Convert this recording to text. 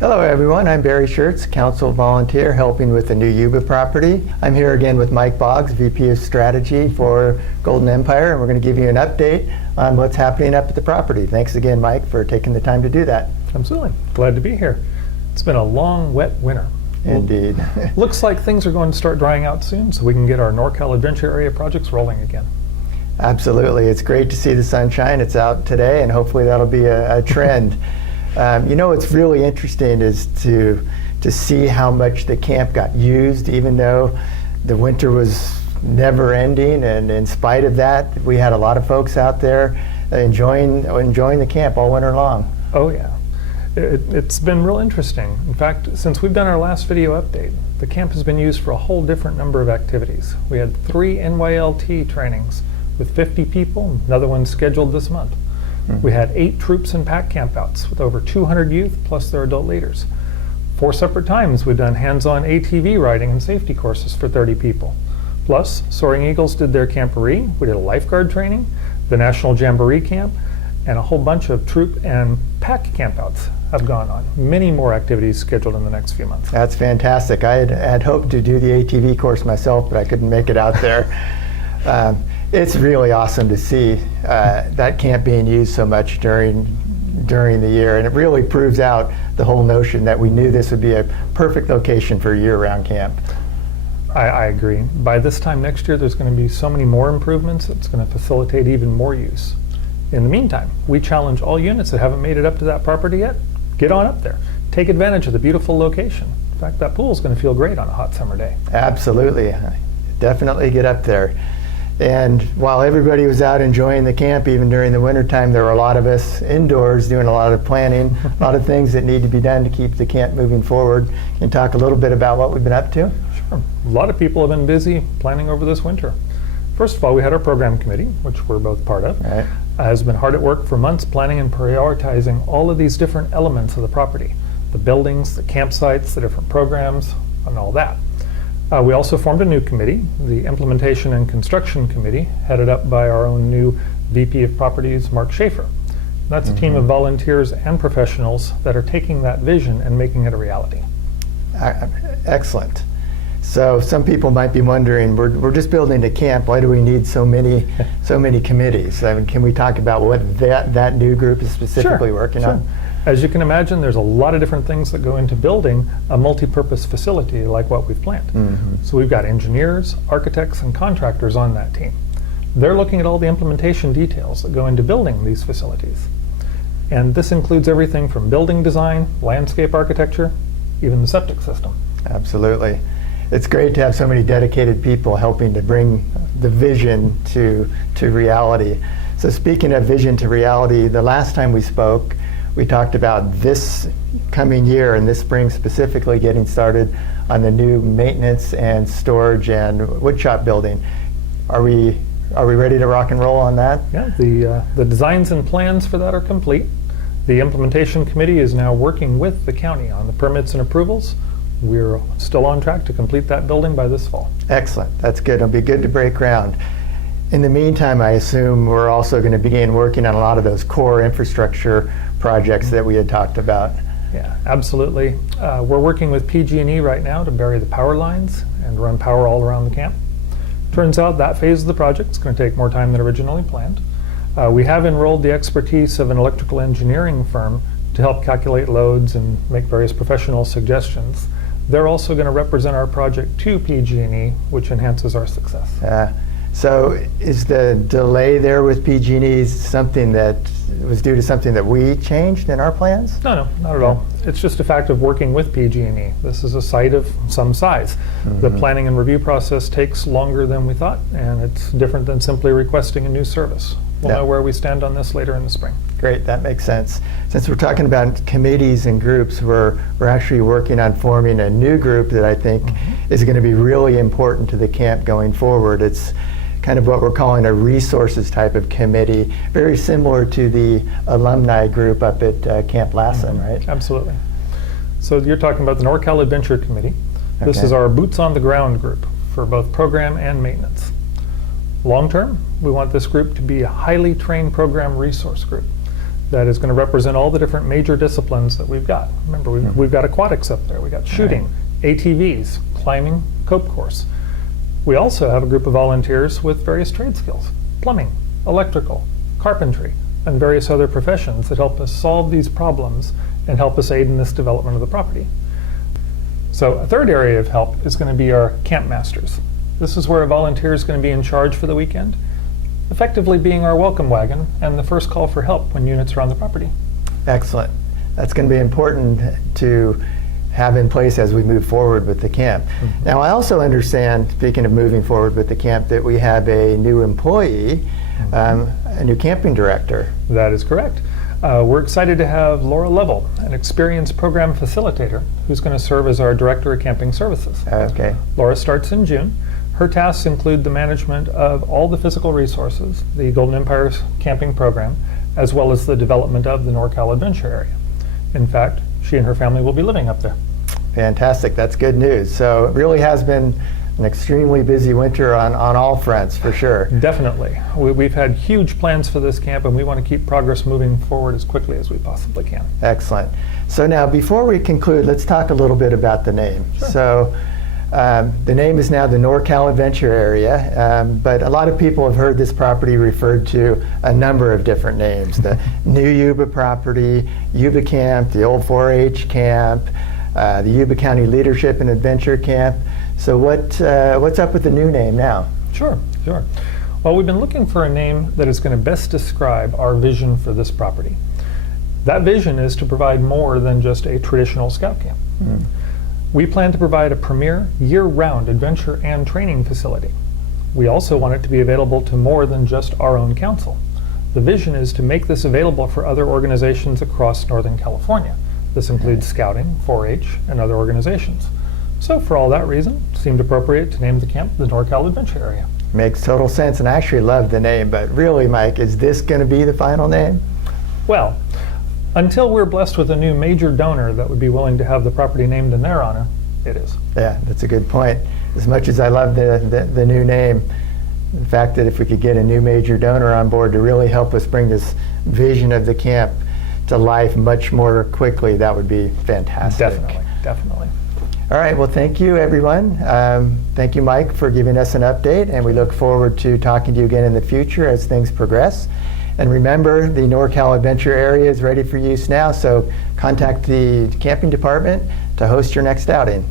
Hello everyone, I'm Barry Shurtz, council volunteer helping with the new Yuba property. I'm here again with Mike Boggs, VP of Strategy for Golden Empire, and we're going to give you an update on what's happening up at the property. Thanks again, Mike, for taking the time to do that. Absolutely. Glad to be here. It's been a long, wet winter. Indeed. Looks like things are going to start drying out soon so we can get our NorCal Adventure Area projects rolling again. Absolutely. It's great to see the sunshine. It's out today, and hopefully that'll be a trend. You know, what's really interesting is to see how much the camp got used, even though the winter was never ending, and in spite of that, we had a lot of folks out there enjoying the camp all winter long. Oh yeah. It's been real interesting. In fact, since we've done our last video update, the camp has been used for a whole different number of activities. We had 3 NYLT trainings with 50 people, another one scheduled this month. We had 8 troops and pack campouts with over 200 youth plus their adult leaders. 4 separate times we've done hands-on ATV riding and safety courses for 30 people. Plus, Soaring Eagles did their camporee, we did a lifeguard training, the National Jamboree Camp, and a whole bunch of troop and pack campouts have gone on. Many more activities scheduled in the next few months. That's fantastic. I had hoped to do the ATV course myself, but I couldn't make it out there. It's really awesome to see that camp being used so much during the year, and it really proves out the whole notion that we knew this would be a perfect location for a year-round camp. I agree. By this time next year, there's going to be so many more improvements. It's going to facilitate even more use. In the meantime, we challenge all units that haven't made it up to that property yet, get on up there. Take advantage of the beautiful location. In fact, that pool is going to feel great on a hot summer day. Absolutely. Definitely get up there. And while everybody was out enjoying the camp, even during the wintertime, there were a lot of us indoors doing a lot of planning, a lot of things that need to be done to keep the camp moving forward. Can you talk a little bit about what we've been up to? Sure. A lot of people have been busy planning over this winter. First of all, we had our program committee, which we're both part of. Right. Has been hard at work for months planning and prioritizing all of these different elements of the property. The buildings, the campsites, the different programs, and all that. We also formed a new committee, the Implementation and Construction Committee, headed up by our own new VP of Properties, Mark Schaefer. That's a team of volunteers and professionals that are taking that vision and making it a reality. Excellent. So some people might be wondering, we're just building a camp, why do we need so many committees? I mean, can we talk about what that new group is specifically working on? As you can imagine, there's a lot of different things that go into building a multi-purpose facility like what we've planned. So we've got engineers, architects, and contractors on that team. They're looking at all the implementation details that go into building these facilities. And this includes everything from building design, landscape architecture, even the septic system. Absolutely. It's great to have so many dedicated people helping to bring the vision to reality. So speaking of vision to reality, the last time we spoke, we talked about this coming year and this spring specifically getting started on the new maintenance and storage and woodshop building. Are we ready to rock and roll on that? Yeah, the designs and plans for that are complete. The implementation committee is now working with the county on the permits and approvals. We're still on track to complete that building by this fall. Excellent. That's good. It'll be good to break ground. In the meantime, I assume we're also going to begin working on a lot of those core infrastructure projects that we had talked about. Yeah, absolutely. We're working with PG&E right now to bury the power lines and run power all around the camp. Turns out that phase of the project is going to take more time than originally planned. We have enrolled the expertise of an electrical engineering firm to help calculate loads and make various professional suggestions. They're also going to represent our project to PG&E, which enhances our success. So is the delay there with PG&E something that was due to something that we changed in our plans? No, not at all. It's just a fact of working with PG&E. This is a site of some size. The planning and review process takes longer than we thought, and it's different than simply requesting a new service. We'll know where we stand on this later in the spring. Great, that makes sense. Since we're talking about committees and groups, we're actually working on forming a new group that I think is going to be really important to the camp going forward. It's kind of what we're calling a resources type of committee, very similar to the alumni group up at Camp Lassen, right? Absolutely. So you're talking about the NorCal Adventure Committee. This is our boots on the ground group for both program and maintenance. Long term, we want this group to be a highly trained program resource group. that is going to represent all the different major disciplines that we've got. Remember, we've got aquatics up there, we've got shooting, ATVs, climbing, cope course. We also have a group of volunteers with various trade skills, plumbing, electrical, carpentry, and various other professions that help us solve these problems and help us aid in this development of the property. So a third area of help is going to be our camp masters. This is where a volunteer is going to be in charge for the weekend, effectively being our welcome wagon and the first call for help when units are on the property. Excellent. That's going to be important to have in place as we move forward with the camp. Mm-hmm. Now, I also understand, speaking of moving forward with the camp, that we have a new employee, a new camping director. That is correct. We're excited to have Laura Level, an experienced program facilitator, who's going to serve as our Director of Camping Services. Okay. Laura starts in June. Her tasks include the management of all the physical resources, the Golden Empire's camping program, as well as the development of the NorCal Adventure area. In fact, she and her family will be living up there. Fantastic. That's good news. So it really has been an extremely busy winter on all fronts, for sure. Definitely. We've had huge plans for this camp, and we want to keep progress moving forward as quickly as we possibly can. Excellent. So now, before we conclude, let's talk a little bit about the name. Sure. So the name is now the NorCal Adventure Area, but a lot of people have heard this property referred to a number of different names. The new Yuba property, Yuba Camp, the old 4-H camp, the Yuba County Leadership and Adventure Camp. So what's up with the new name now? Sure. Well, we've been looking for a name that is going to best describe our vision for this property. That vision is to provide more than just a traditional scout camp. We plan to provide a premier, year-round adventure and training facility. We also want it to be available to more than just our own council. The vision is to make this available for other organizations across Northern California. This includes scouting, 4-H, and other organizations. So for all that reason, it seemed appropriate to name the camp the NorCal Adventure Area. Makes total sense, and I actually love the name, but really, Mike, is this going to be the final name? Well, until we're blessed with a new major donor that would be willing to have the property named in their honor, it is. Yeah, that's a good point. As much as I love the new name, the fact that if we could get a new major donor on board to really help us bring this vision of the camp to life much more quickly, that would be fantastic. Definitely. All right, well, thank you, everyone. Thank you, Mike, for giving us an update, and we look forward to talking to you again in the future as things progress. And remember, the NorCal Adventure Area is ready for use now, so contact the camping department to host your next outing.